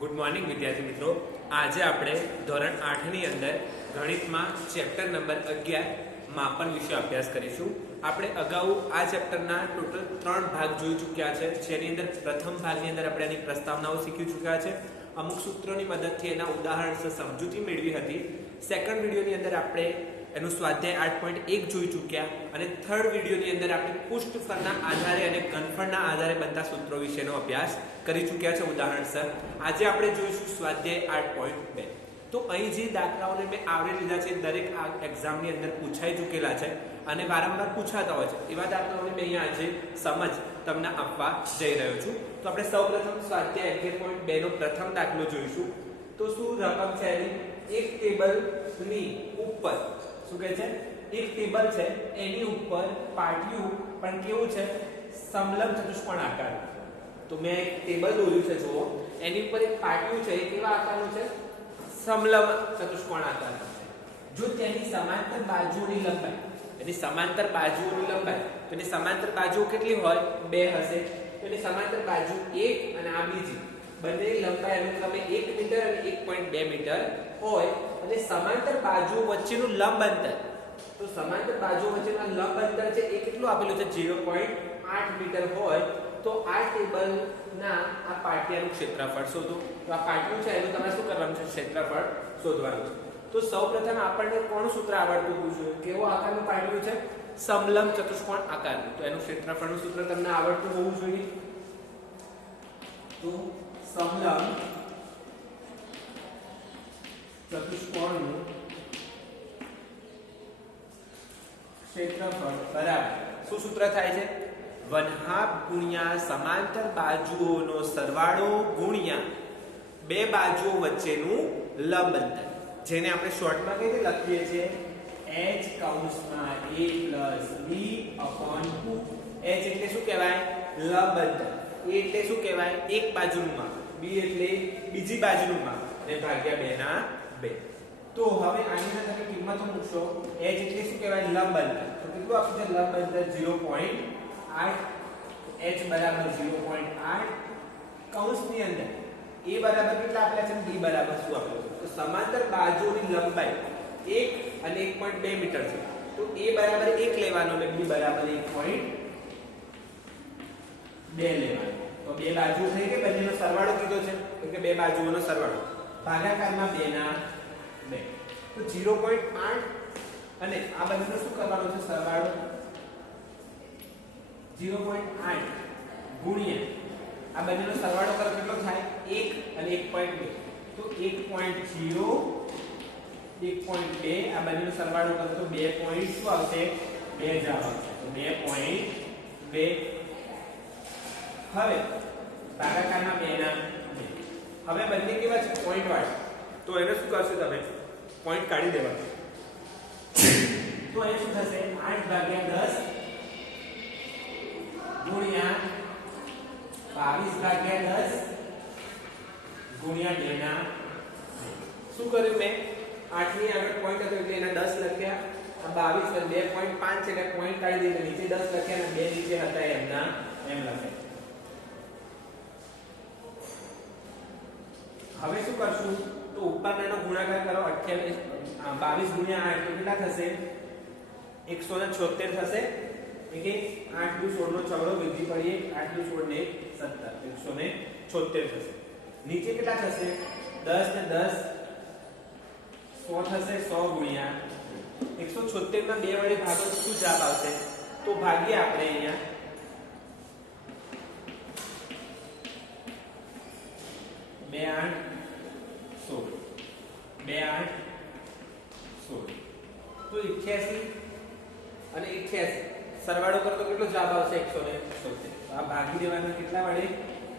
Good morning વિદ્યાર્થી મિત્રો। આજે આપણે ધોરણ 8 ની અંદર ગણિતમાં ચેપ્ટર નંબર 11 માપન વિશે અભ્યાસ કરીશું। આપણે અગાઉ આ ચેપ્ટરના ટોટલ 3 ભાગ જોઈ ચૂક્યા છે, જેની અંદર પ્રથમ ભાગની અંદર આપણે એની પ્રસ્તાવનાઓ શીખી ચૂક્યા છે, અમુક સૂત્રોની મદદથી એના ઉદાહરણ સમજૂતી મેળવી હતી। સેકન્ડ વિડિયોની અંદર આપણે એનું સ્વાધ્યાય 8.1 જોઈ ચૂક્યા અને થર્ડ વિડિયોની અંદર આપણે પૃષ્ઠફળના આધારે અને ઘનફળના આધારે બનતા સૂત્રો વિશેનો અભ્યાસ કરી ચૂક્યા છે ઉદાહરણસર। આજે આપણે જોઈશું સ્વાધ્યાય 8.2। તો અહીં જે દાખલાઓને મેં આવરી લીધા છે દરેક આ એક્ઝામની અંદર પૂછાઈ ચૂકેલા છે અને વારંવાર પૂછાતા હોય છે, એવા દાખલાઓને મેં અહીંયા આજે સમજ તમને આપવા જઈ રહ્યો છું। તો આપણે સૌપ્રથમ સ્વાધ્યાય 11.2 નો પ્રથમ દાખલો જોઈશું। તો શું રકમ છે એની? એક ટેબલની ઉપર શું કહે છે? એક ટેબલ છે, એની ઉપર પાટિયું પણ કેવું છે? સમલંબ ચતુષ્કોણ આકાર। તો મેં એક ટેબલ દોર્યું છે, જુઓ, એની ઉપર એક પાટિયું છે, એ કેવા આકારનું છે? સમલંબ ચતુષ્કોણ આકારનું છે। જો તેની સમાંતર બાજુઓની લંબાઈ, એની સમાંતર બાજુઓની લંબાઈ, તો એની સમાંતર બાજુઓ કેટલી હોય? 2 હશે। તો એની સમાંતર બાજુ 1 અને આ બીજી બંનેની લંબાઈ અનુક્રમે 1 મીટર અને 1.2 મીટર હોય અને સમાંતર બાજુઓ વચ્ચેનું લંબ અંતર, તો સમાંતર બાજુઓ વચ્ચેનું લંબ અંતર છે એ કેટલું આપેલું છે? 0.8 મીટર હોય તો આ ટેબલના આ પાટિયાનું ક્ષેત્રફળ શોધો। તો આ પાટિયું છે એનું તમારે શું કરવાનું છે? ક્ષેત્રફળ શોધવાનું છે। તો સૌપ્રથમ આપણને કોણ સૂત્ર આવડતું હોવું જોઈએ? કેવો આકારનું પાટિયું છે? સમલંબ ચતુષ્કોણ આકારનું। તો એનું ક્ષેત્રફળનું સૂત્ર તમને આવડતું હોવું જોઈએ। તો સમલંબ ચતુષ્કોણનું ક્ષેત્રફળ બરાબર શું સૂત્ર થાય છે? 1/2 ગુણ્યા સમાંતર બાજુઓનો સરવાળો ગુણ્યા બે બાજુઓ વચ્ચેનું લંબ અંતર, જેને આપણે શોર્ટમાં કઈ રીતે લખીએ છીએ? h કૌંસમાં a + b/2। h એટલે શું કહેવાય? લંબ અંતર। a એટલે શું કહેવાય? એક બાજુનું માપ, b એટલે બીજી બાજુનું માપ અને ભાગ્યા 2/2। તો હવે આની અંદર તમે કિંમતો મૂકશો। h એટલે શું કહેવાય? લંબ અંતર। તો કેટલું આપ્યું છે? લંબ અંતર 0.8। h બરાબર 0.8 કૌંસની અંદર a બરાબર કેટલા આપેલા છે? b બરાબર શું આપેલું છે? તો સમાંતર બાજુઓની લંબાઈ 1 અને 1.2 મીટર છે, તો a બરાબર 1 લેવાનો અને b બરાબર 1.2 લેવાનો। તો બે બાજુ થઈ ગઈ, બંનેનો સરવાળો કીધો છે એટલે બે બાજુઓનો સરવાળો ભાગાકારમાં 2/2। તો 0.8 અને આ બંનેનો શું કરવાનો છે? સરવાળો 0.8 ગુણ્યા આ બંનેનો સરવાળો કરો કેટલો થાય? 1 અને 1.2। તો 1.0 1.2 આ બંનેનો સરવાળો કરો તો 2 પોઈન્ટ શું આવશે? 2 જવાબ આવશે। તો 2.2। હવે ભાગાકારમાં 2/2। હવે બંને કેવા છે? પોઈન્ટ વાળા, તો એને શું કરશો તમે? પોઈન્ટ કાઢી દેવાનો। તો એ શું થશે? 8/10 ગુણ્યા 22/10 ગુણ્યા 2/2। શું કર્યું મેં? 8 ની આગળ પોઈન્ટ હતો એટલે એના 10 લખ્યા, આ 22 અને 2.5 છે એટલે પોઈન્ટ કાઢી દીધો, નીચે 10 લખ્યા અને 2 નીચે હતા એમના એમ લખ્યા। હવે શું કરશું? તો ઉપરનો ગુણાકાર કરો। 22 ગુણ્યા 8 કેટલા થશે? 176 થશે। કે 8 × 16 નો ચોગડો વૃદ્ધિ પડી 8 × 16 ને 17 176 થશે। નીચે કેટલા થશે? 10 ને 10 100 થશે। 100 ગુણ્યા 176 માં 2 વડે ભાગો તો શું જવાબ આવશે? તો ભાગીએ આપણે અહીંયા 2 8 16 2 8 16 તો 88 અને 88 સરવાળો કરો તો કેટલો જવાબ આવશે? 176। તો આ ભાગી દેવાના કેટલા વડે?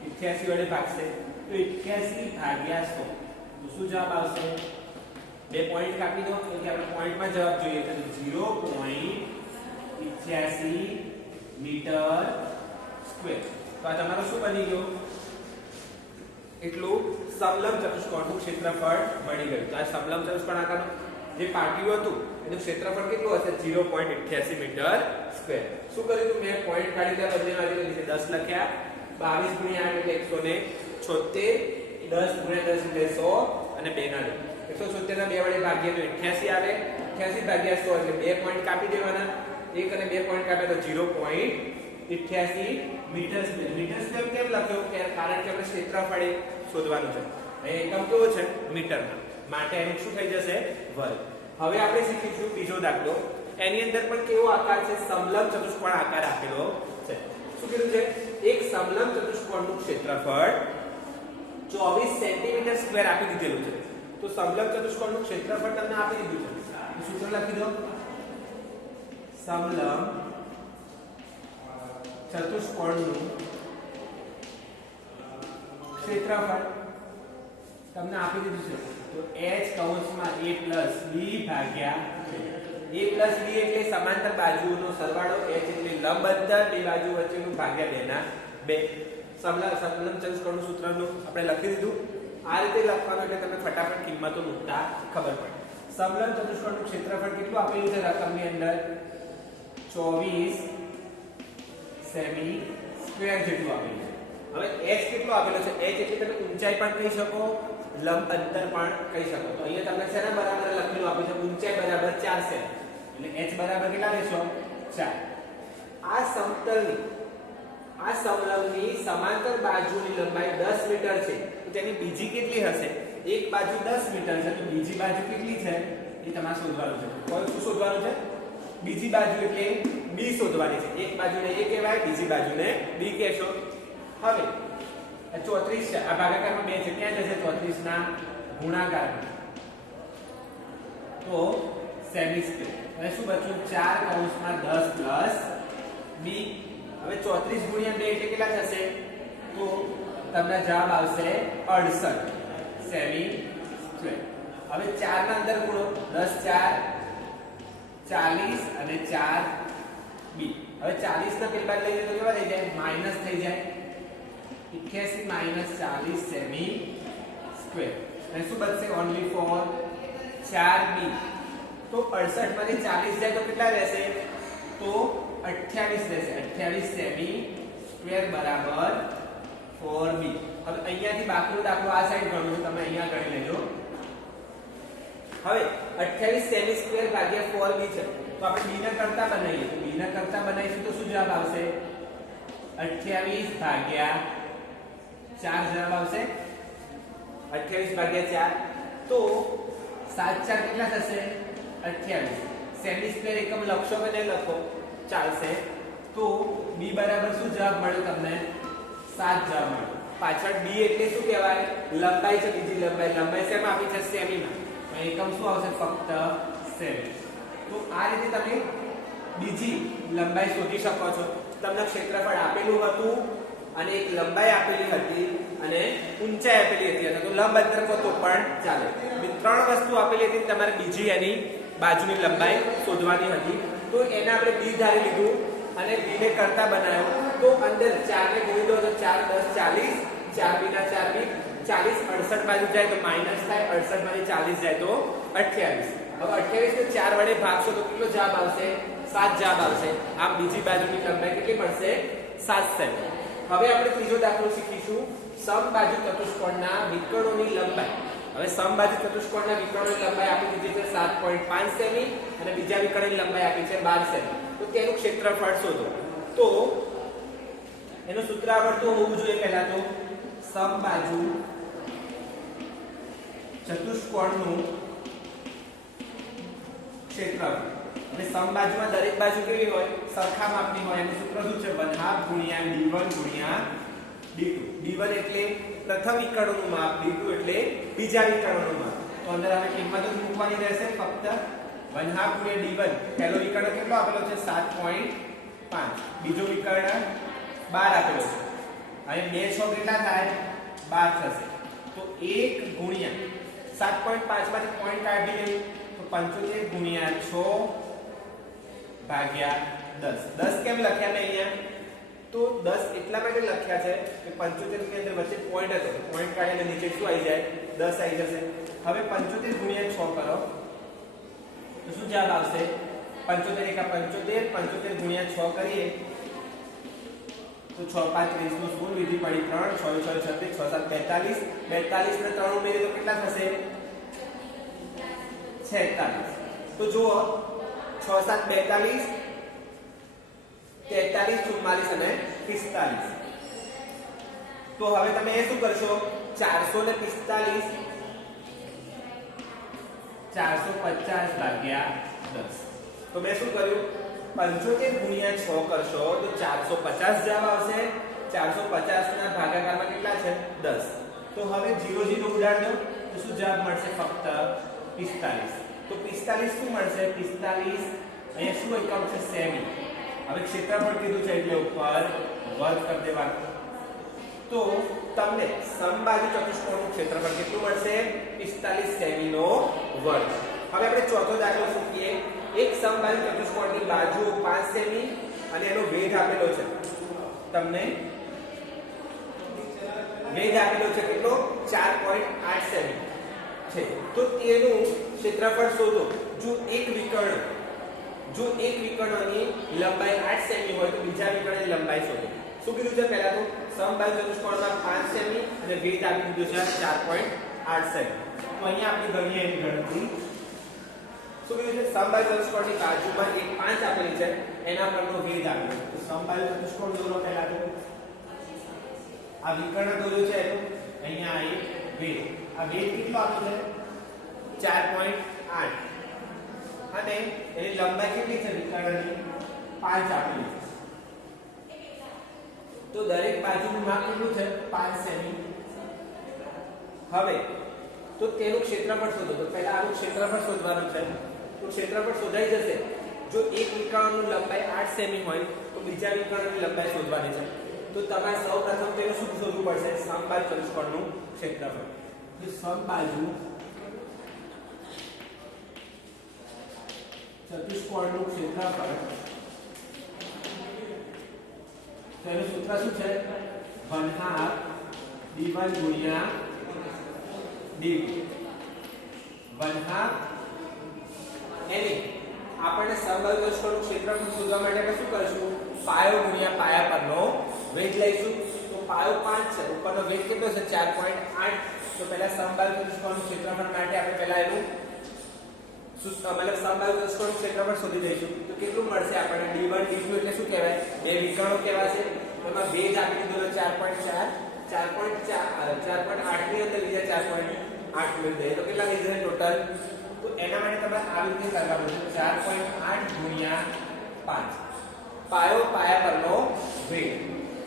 88 વડે ભાગશે તો 88 ભાગ્યા 100 તો શું જવાબ આવશે? બે પોઈન્ટ કાપી દો એટલે આપણે પોઈન્ટમાં જવાબ જોઈએ તો 0.88 મીટર સ્ક્વેર। તો આ તમારો શું બની ગયો? એટલું સમલંબ ચતુષ્કોણનું ક્ષેત્રફળ મળી ગયું। તો આ સમલંબ ચતુષ્કોણ આકારનું જે પાટિયું હતું એનું ક્ષેત્રફળ કેટલું હશે? 0.88 મીટર સ્ક્વેર। શું કર્યું? મેં પોઈન્ટ કાઢી દીધા, બંને બાજુ નીચે 10 લખ્યા, 22 ગુણ્યા 8 એટલે 176 10 ગુણ્યા 10 એટલે 100 અને 2 ના લો 170 ના 2 વડે ભાગીએ તો 88 આવે 88 ભાગ્યા 100 એટલે 2 પોઈન્ટ કાપી દેવાના 1 અને 2 પોઈન્ટ કાપ્યા તો 0.88 મીટર સ્ક્વેર કેમ લખ્યો કે કારણ કે આપણે ક્ષેત્રફળ શોધવાનું છે અહીં એકમ કેવો છે મીટરમાં માટે એનું શું થઈ જશે વર્ગ હવે આપણે શીખીશું બીજો દાખલો એની અંદર પણ કેવો આકાર છે સમલંબ ચતુષ્કોણ આકાર આપેલો છે શું કીધું છે એક સમલંબ ચતુષ્કોણનું ક્ષેત્રફળ 24 સેન્ટીમીટર સ્ક્વેર આપી દીધેલું છે તો સમલંબ ચતુષ્કોણનું ક્ષેત્રફળ તમને આપી દીધું છે સૂત્ર લખી દો સમલંબ ચતુષ્કોણનું ક્ષેત્રફળ તમને આપી દીધું છે તો h કૌંસમાં a b ભાગ્યા a b એટલે સમાંતર બાજુઓનો સરવાળો h એટલે લંબ અંતર બે બાજુ વચ્ચેનું ભાગ્યા 2 ના 2 સમલંબ ચતુષ્કોણનું સૂત્રનું આપણે લખી દીધું આ રીતે લખવાનું એટલે તમને ફટાફટ કિંમતો મૂકતા ખબર પડે સમલંબ ચતુષ્કોણનું ક્ષેત્રફળ કેટલું આપેલું છે રકમની અંદર 24 સેમી સ્ક્વેર જેટલું આપેલું છે હવે h કેટલું આપેલું છે h એટલે તમે ઊંચાઈ પણ કહી શકો લંબ અંતર પણ કહી શકો તો અહીંયા તમને શેના બરાબર લખેલું આપ્યું છે ઊંચાઈ બરાબર 4 સેમી એટલે h બરાબર કેટલા લેશો 4 આ સમલંબની સમાંતર બાજુની લંબાઈ 10 મીટર છે તો તેની બીજી કેટલી હશે એક બાજુ 10 મીટર છે તો બીજી બાજુ કેટલી છે એ તમારે શોધવાનું છે કોઈ શું શોધવાનું છે બીજી બાજુ એટલે b શોધવાની છે એક બાજુને a કહેવાય બીજી બાજુને b કહેશો હવે 34 છે આ ભાગાકારમાં 2 છે ક્યાં જશે 34 ના ગુણાકારમાં તો સેમી સ્ક્વેર અને શું બચ્યું 4 કૌંસમાં 10 પ્લસ b હવે 34 ગુણ્યા 2 એટલે કેટલા થશે તો તમને જવાબ આવશે 68 સેમી સ્ક્વેર હવે 4 ના અંદર ગુણો 10 4 40 અને 4 b હવે 40 ના પેલા લઈ તો કેવા થઈ જાય માઈનસ થઈ જાય 81 - 40 સેમી સ્ક્વેર અને શું બચશે ઓન્લી ફોર 4b તો 68 માંથી 40 જાય તો કેટલા રહેશે તો 28 રહેશે 28 સેમી સ્ક્વેર બરાબર 4b હવે અહીંયાથી બાકીનો દાખલો આ સાઈડ ગણો તમે અહીંયા ગણી લેજો હવે 28 સેમી સ્ક્વેર ભાગ્યા 4b છે તો આપણે b ના કરતા બનાવીએ તો b ના કરતા બનાવીશું તો શું જવાબ આવશે 28 ભાગ્યા 4 જવાબ આવશે 28 ભાગ્યા 4 તો 7 4 કેટલા થશે 28 સેમી સ્ક્વેર એકમ લખશો કે નહીં લખો ચાલશે તો b બરાબર શું જવાબ મળ્યો તમને 7 જવાબ મળ્યો પાછળ b એટલે શું કહેવાય લંબાઈ છે બીજી લંબાઈ શેમાં આપી છે સેમીમાં એકમ શું આવશે ફક્ત સેમી તો આ રીતે તમે બીજી લંબાઈ શોધી શકો છો તમને ક્ષેત્રફળ આપેલું હતું અને એક લંબાઈ આપેલી હતી અને ઊંચાઈ આપેલી હતી તો લંબ અંતર કહો તો પણ ચાલે ત્રણ વસ્તુ આપેલી હતી તમારે બીજી એની બાજુની લંબાઈ શોધવાની હતી તો એને આપણે b ધારી લીધું અને b ને કરતા બનાવ્યો તો અંદર 4 ને ગુણી દો તો 4 10 40 4 બીના 4 બી 40 68 બાજુ જાય તો માઈનસ થાય 68 માંથી 40 જાય તો 28 હવે 28 ને 4 વડે ભાગશો તો કેટલો જવાબ આવશે 7 જવાબ આવશે આમ બીજી બાજુની લંબાઈ કેટલી મળશે 7 સેમી હવે આપણે ત્રીજો દાખલો શીખીશું સમબાજુ ચતુષ્કોણના વિકર્ણોની લંબાઈ હવે સમબાજુ ચતુષ્કોણના વિકર્ણોની લંબાઈ આપી દીધી છે 7.5 સેમી અને બીજા વિકર્ણની લંબાઈ આપી છે 12 સેમી તો તેનું ક્ષેત્રફળ શોધો તો એનું સૂત્ર આવડતું હોવું જોઈએ પહેલા તો સમબાજુ ચતુષ્કોણનું ક્ષેત્રફળ અને સમબાજુમાં દરેક બાજુ કેવી હોય સરખા માપની હોય એનું સૂત્ર શું છે 1/2 ગુણ્યા d1 ગુણ્યા d2 d1 એટલે પ્રથમ વિકર્ણનું માપ d2 એટલે બીજા વિકર્ણનું માપ તો અંદર આપણે કિંમત જ મૂકવાની રહેશે ફક્ત 1/2 ગુણ્યા d1 પહેલો વિકર્ણ કેટલો આપેલો છે 7.5 બીજો વિકર્ણ 12 આપેલો છે હવે 2 6 કેટલા થાય 12 થશે તો 1 ગુણ્યા 7.5 માંથી પોઈન્ટ કાઢી લઈએ તો 75 ગુણ્યા 6 ભાગ્યા 10 10 કેમ લખ્યા મેં અહીંયા તો 10 એટલા માટે લખ્યા છે કે 75 ની અંદર વચ્ચે પોઈન્ટ હતો પોઈન્ટ કાઢીને નીચે શું આવી જાય 10 આવી જશે હવે 75 ગુણ્યા 6 કરો તો શું જવાબ આવશે 75 એકા 75 75 ગુણ્યા 6 કરીએ તો તો 6 5 30 નું 16 વિધિ પડી 3 6 6 36 6 7 42 42 ને 3 ઉમેરીએ તો કેટલા થશે 46 તો જુઓ 6 7 42 43 44 અને 45 તો હવે તમે એ શું કરશો 445 450 ભાગ્યા 10 તો મેં શું કર્યું 75 ગુણ્યા 6 કરશો તો 450 જવાબ આવશે 450 ના ભાગાકારમાં કેટલા છે 10 તો હવે 0 0 ઉડાડ દો તો શું જવાબ મળશે ફક્ત 45 તો 45 શું મળશે 45 અહીંયા શું એકમ છે સેમી હવે ક્ષેત્રફળ કીધું છે એટલે ઉપર વર્ગ કરી દેવાનું તો તમને સમબાજુ ચતુષ્કોણનું ક્ષેત્રફળ કેટલું મળશે 45 સેમી નો વર્ગ હવે આપણે ચોથો દાખલો શીખીએ એક સમબાજુ ચતુષ્કોણની બાજુઓ 5 સેમી અને એનો વેધ આપેલો છે તમને વેધ આપેલો છે કેટલો 4.8 સેમી છે તો તેનું ક્ષેત્રફળ શોધો જો એક વિકર્ણની લંબાઈ 8 સેમી હોય તો બીજા વિકર્ણની લંબાઈ શોધો શું કીધું છે પહેલા તો સમબાજુ ચતુષ્કોણમાં 5 સેમી અને વેધ આપી દીધું છે 4.8 સેમી તો અહીંયા આપણે ગણીએ એની ગણતરી શું કીધું છે સમબાજુ ચતુષ્કોણની બાજુમાં એક 5 આપેલી છે એના પરનો વેધ આપેલો તો સમબાજુ ચતુષ્કોણ દોરો પહેલા તો આ વિકર્ણ દોર્યો છે એનો અહીંયા એક વેધ આ વેધ કેટલો આપ્યો છે 4.8 અને એની લંબાઈ કેટલી છે વિકર્ણની 5 આપેલી છે તો દરેક બાજુનું માપ કેટલું છે 5 સેમી હવે તો તેનું ક્ષેત્રફળ શોધો તો પહેલા આનું ક્ષેત્રફળ શોધવાનું છે તો ક્ષેત્રફળ શોધાઈ જશે જો એક વિકર્ણનું લંબાઈ 8 સેમી હોય તો બીજા વિકર્ણની લંબાઈ શોધવાની છે તો તમારે સૌપ્રથમ તેનું શું શોધવું પડશે સમબાજુ ચતુષ્કોણનું ક્ષેત્રફળ તો સમબાજુ ચતુષ્કોણનું ક્ષેત્રફળ તેનું સૂત્ર શું છે 1/2 d1 ગુણ્યા d2 1/2 એને આપણે સમબાજુ ચતુષ્કોણનું ક્ષેત્રફળ શોધવા માટે આપણે શું કરીશું પાયો ગુણ્યા પાયા પરનો વેધ લઈશું તો પાયો 5 છે ઉપરનો વેધ કેટલો છે 4.8 તો પહેલા સમબાજુ ચતુષ્કોણનું ક્ષેત્રફળ માટે આપણે પહેલા એનું મતલબ સમબાજુ ચતુષ્કોણનું ક્ષેત્રફળ શોધી દઈશું તો કેટલું મળશે આપણને d1 d2 એટલે શું કહેવાય બે વિકર્ણો કહેવાશે એમાં વેધ આપી દીધો 4.8 ની અંદર બીજા 4.8 ઉમેરી દઈએ તો કેટલા થઈ જશે ટોટલ તો એના માટે તમારે આવી રીતે કરવાનું છે 4.8 ગુણ્યા 5 પાયો પાયા પરનો વેધ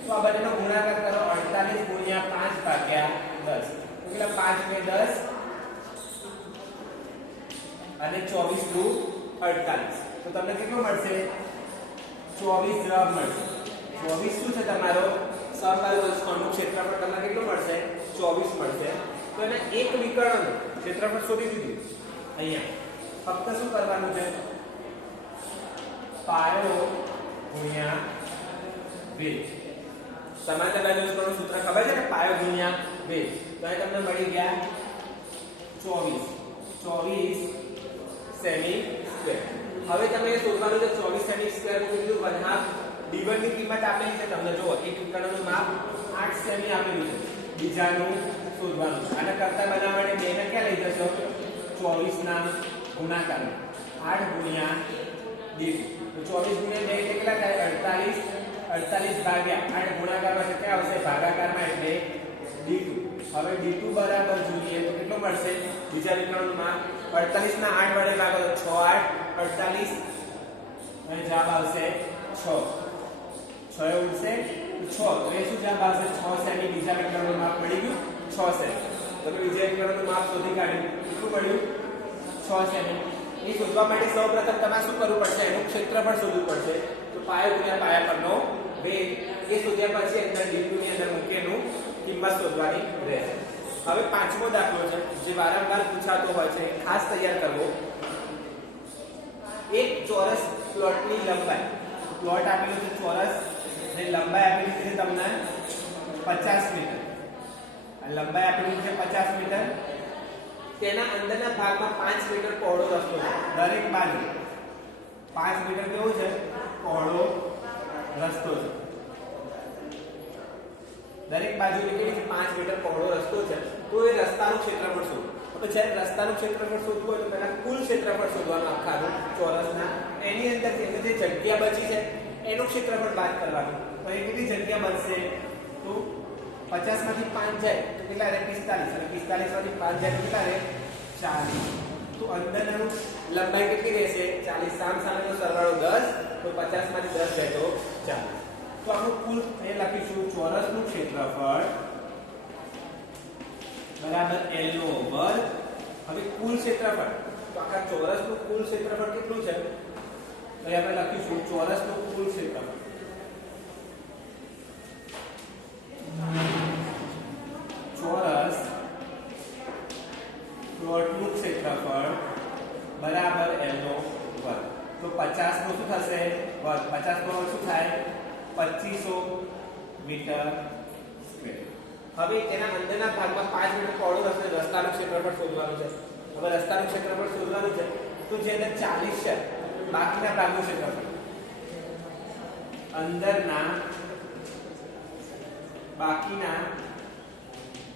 તો આ બંનેનો ગુણાકાર કરો 48 ગુણ્યા 5 ભાગ્યા 10 તો કેટલા 5 ને 10 અને 24 દુ 48 તો તમને કેટલો મળશે 24 જવાબ મળશે 24 શું છે તમારો સમબાજુ ચતુષ્કોણનું ક્ષેત્રફળ તમને કેટલું મળશે 24 મળશે તો એને એક વિકર્ણનું ક્ષેત્રફળ શોધી દીધું અહીંયા ફક્ત શું કરવાનું છે પાયો ગુણ્યા વેધ સમાંતર બાજુ ચતુષ્કોણનું સૂત્ર ખબર છે ને પાયો ગુણ્યા વેધ તો અહીં તમને મળી ગયા 24 સેમી સ્ક્વેર હવે તમે શોધવાનું છે 24 સેમી સ્ક્વેર નું કીધું 1/2 d1 ની કિંમત આપેલી છે તમને જો એક વિકર્ણનું માપ 8 સેમી આપેલું છે બીજાનું શોધવાનું છે આને કરતા બનાવવા માટે બે ને ક્યાં લઈ જશો 24 ના ગુણાકાર 8 ગુણ્યા d2 તો 24 ગુણ્યા 2 એટલે કેટલા થાય 48 ભાગ્યા 8 ગુણાકારમાં કેટલા આવશે ભાગાકારમાં એટલે d2 હવે d2 બરાબર જોઈએ તો કેટલો મળશે બીજા વિકર્ણનું માપ 48 ના 8 વડે ભાગો તો 6 8 48 અને જવાબ આવશે 6 6 ઉડશે 6 તો એ શું જવાબ આવશે 6 સેમી બીજા વિકર્ણનું માપ મળી ગયું 6 સેમી તો બીજા વિકર્ણનું માપ શોધી કાઢ્યું કેટલું મળ્યું 6 સેમી એ શોધવા માટે સૌપ્રથમ તમારે શું કરવું પડશે એનું ક્ષેત્રફળ શોધવું પડશે તો પાયો ગુણ્યા પાયા પરનો વેધ એ શોધ્યા પછી અંદર d2 ની અંદર મૂકેલું કિંમત શોધવાની રહેશે હવે પાંચમો દાખલો છે જે વારંવાર પૂછાતો હોય છે ખાસ તૈયાર કરવો એક ચોરસ પ્લોટની લંબાઈ પ્લોટ આપેલું છે ચોરસ અને લંબાઈ આપેલી છે તમને 50 મીટર આ લંબાઈ આપેલી છે 50 મીટર તેના અંદરના ભાગમાં 5 મીટર પહોળો રસ્તો છે દરેક બાજુ 5 મીટર કેવો છે પહોળો રસ્તો છે દરેક બાજુની કેવી છે 5 મીટર પહોળો રસ્તો છે તો એ રસ્તાનું ક્ષેત્રફળ શોધો. હવે જ્યારે રસ્તાનું ક્ષેત્રફળ શોધવું હોય તો પહેલા કુલ ક્ષેત્રફળ શોધવાનું આખાનું ચોરસના. એની અંદરથી જે જગ્યા બચી છે એનું ક્ષેત્રફળ બાદ કરવાનું. તો એ કેટલી જગ્યા બચશે તો 50 માંથી 5 જાય તો કેટલા રહે 45 અને 45 માંથી 5 જાય તો કેટલા રહે 40. તો અંદરનું લંબાઈ કેટલી રહેશે 40. સામસામેનો સરવાળો 10 તો 50 માંથી 10 જાય તો 40. તો આપણું કુલ એ લખીશું ચોરસનું ક્ષેત્રફળ બરાબર L નો વર્ગ. હવે કુલ ક્ષેત્રફળ તો આખા ચોરસનું કુલ ક્ષેત્રફળ કેટલું છે તો આપણે લખીશું ચોરસનું કુલ ક્ષેત્રફળ ચોરસ પ્લોટનું ક્ષેત્રફળ બરાબર L નો વર્ગ. તો 50 નો શું થશે વર્ગ. 50 નો વર્ગ શું થાય 2500 મીટર સ્ક્વેર. હવે તેના અંદરના ભાગમાં 5 મીટર પહોળો રસ્તાનું ક્ષેત્રફળ શોધવાનું છે. હવે રસ્તાનું ક્ષેત્રફળ શોધવાનું છે તો જે અંદર 40 છે બાકીના ભાગનું ક્ષેત્રફળ અંદરના બાકીના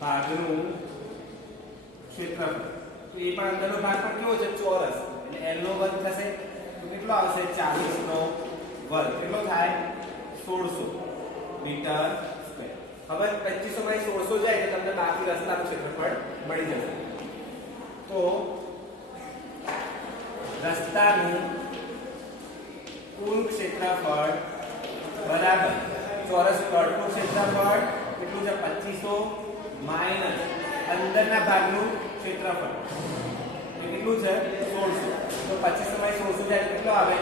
ભાગનું ક્ષેત્રફળ. તો એ પણ અંદરનો ભાગ પણ કેવો છે ચોરસ એટલે L નો વર્ગ થશે તો કેટલો આવશે 40 નો વર્ગ. કેટલો થાય 1600 મીટર સ્ક્વેર. હવે 2500 માંથી 1600 જાય એટલે તમને બાકી રસ્તાનું ક્ષેત્રફળ મળી જશે. તો રસ્તાનું કુલ ક્ષેત્રફળ બરાબર ચોરસ પ્લોટનું ક્ષેત્રફળ કેટલું છે 2500 માઈનસ અંદરના ભાગનું ક્ષેત્રફળ એ કેટલું છે 1600. તો 2500 માંથી 1600 જાય કેટલો આવે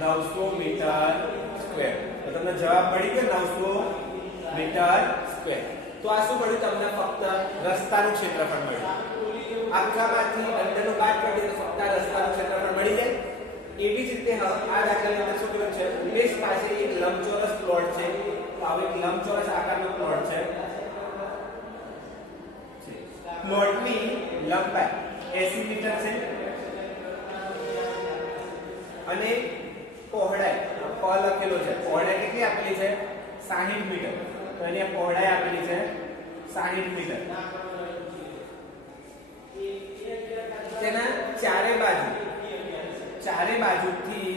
900 મીટર સ્ક્વેર. તો તમને જવાબ મળી ગયો 900 મીટર સ્ક્વેર. તો આ શું મળ્યું તમને ફક્ત રસ્તાનું ક્ષેત્રફળ મળ્યું. આખામાંથી અંદરનો બાદ કરી દે તો ફક્ત રસ્તાનું ક્ષેત્રફળ મળી જાય. એવી જ રીતે આ દાખલાની અંદર શું કર્યું છે ઉમેશ પાસે એક લંબચોરસ પ્લોટ છે. તો આ એક લંબચોરસ આકારનો પ્લોટ છે. પ્લોટની લંબાઈ 80 મીટર છે અને પહોળાઈ પ લખેલો છે. પહોળાઈ કેટલી આપેલી છે 60 મીટર. તો એની પહોળાઈ આપેલી છે 60 મીટર. તેના ચારે બાજુથી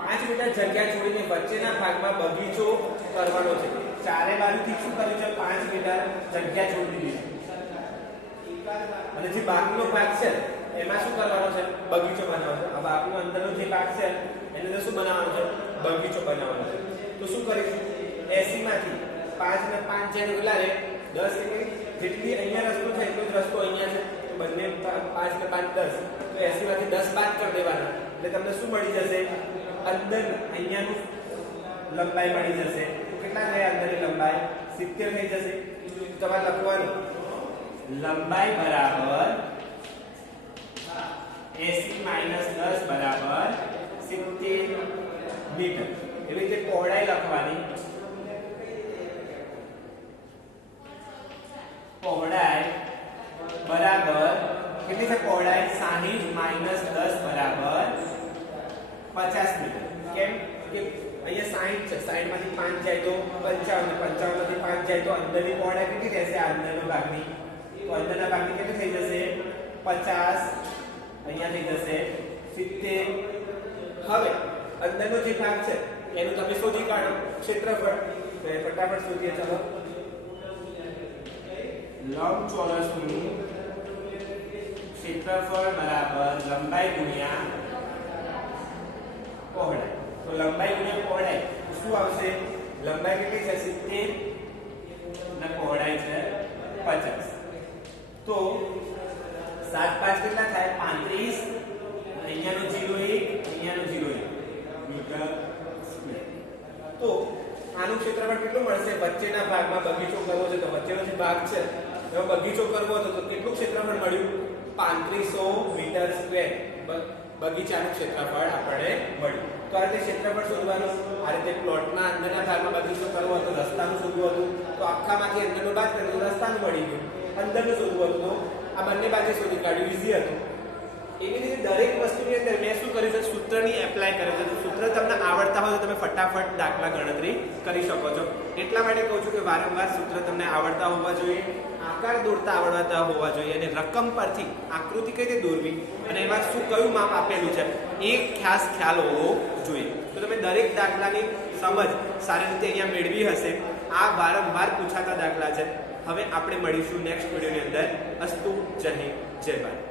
5 મીટર જગ્યા છોડીને વચ્ચેના ભાગમાં બગીચો કરવાનો છે. ચારે બાજુથી શું કર્યું છે 5 મીટર જગ્યા છોડી દીધી અને જે બાકીનો ભાગ છે એમાં શું કરવાનો છે બગીચો બનાવવાનો છે. આ બાકીનો અંદરનો જે ભાગ છે એની અંદર શું બનાવવાનો છે બગીચો બનાવવાનો છે. તો શું કરીશું 80 માંથી 5 ને 5 જાય કેટલા રહે 10. એટલે જેટલી અહીંયા રસ્તો છે એટલો જ રસ્તો અહીંયા છે. તો બંને 5 ને 5 10. તો 80 માંથી 10 બાદ કરી દેવાના એટલે તમને શું મળી જશે અંદર અહીંયાનું લંબાઈ મળી જશે. તો કેટલા રહે અંદરની લંબાઈ 70 થઈ જશે. તમારે લખવાનું લંબાઈ બરાબર 80 માઈનસ 10 બરાબર 70 મીટર. એવી રીતે પહોળાઈ લખવાની. પહોળાઈ બરાબર કેટલી છે પહોળાઈ 60 માઈનસ 10 બરાબર 50 મીટર. કેમ કે અહીંયા 60 છે 60 માંથી 5 જાય તો 55 માંથી 5 જાય તો અંદરની પહોળાઈ કેટલી રહેશે આ અંદરના ભાગની. તો અંદરના ભાગની કેટલી થઈ જશે 50. અહીંયા થઈ જશે 70. હવે અંદરનો જે ભાગ છે એનું તમે શોધી કાઢો ક્ષેત્રફળ. તો ફટાફટ શોધીએ ચાલો. લંબચોરસનું ક્ષેત્રફળ બરાબર લંબાઈ ગુણ્યા પહોળાઈ. તો લંબાઈ ગુણ્યા પહોળાઈ શું આવશે લંબાઈ કેટલી છે 70 અને પહોળાઈ છે 50. તો 7 5 કેટલા થાય 35. અહીંયાનો 01 અહીંયાનો 01 મીટર સ્ક્વેર. તો આનું ક્ષેત્રફળ કેટલું મળશે વચ્ચેના ભાગમાં બગીચો કરવો છે તો વચ્ચેનો જે ભાગ છે એમાં બગીચો કરવો હતો તો કેટલું ક્ષેત્રફળ મળ્યું 3500 મીટર સ્ક્વેર. બગીચાનું ક્ષેત્રફળ આપણે મળ્યું. તો આ રીતે ક્ષેત્રફળ શોધવાનું. આ રીતે પ્લોટના અંદરના ભાગમાં બગીચો કરવો હતો રસ્તાનું શોધવું હતું તો આખામાંથી અંદરનો બાદ કર્યો તો રસ્તાનું મળી ગયું. અંદરનું શોધવું હતું તો આ બંને બાજુ શોધી કાઢ્યું ઈઝી હતું. એવી રીતે દરેક વસ્તુની અંદર મેં શું કર્યું છે, સૂત્રની એપ્લાય કર્યું છે. તો સૂત્ર તમને આવડતા હોય તો તમે ફટાફટ દાખલા ગણતરી કરી શકો છો. એટલા માટે કહું છું કે વારંવાર સૂત્ર તમને આવડતા હોવા જોઈએ, આકાર દોરતા આવડતા હોવા જોઈએ, અને રકમ પરથી આકૃતિ કઈ રીતે દોરવી અને એમાં શું કયું માપ આપેલું છે એ ખાસ ખ્યાલ હોવો જોઈએ. તો તમે દરેક દાખલાની સમજ સારી રીતે અહીંયા મેળવી હશે. આ વારંવાર પૂછાતા દાખલા છે. હવે આપણે મળીશું નેક્સ્ટ વિડીયોની અંદર. અસ્તુ, જય હિન્દ, જય ભારત.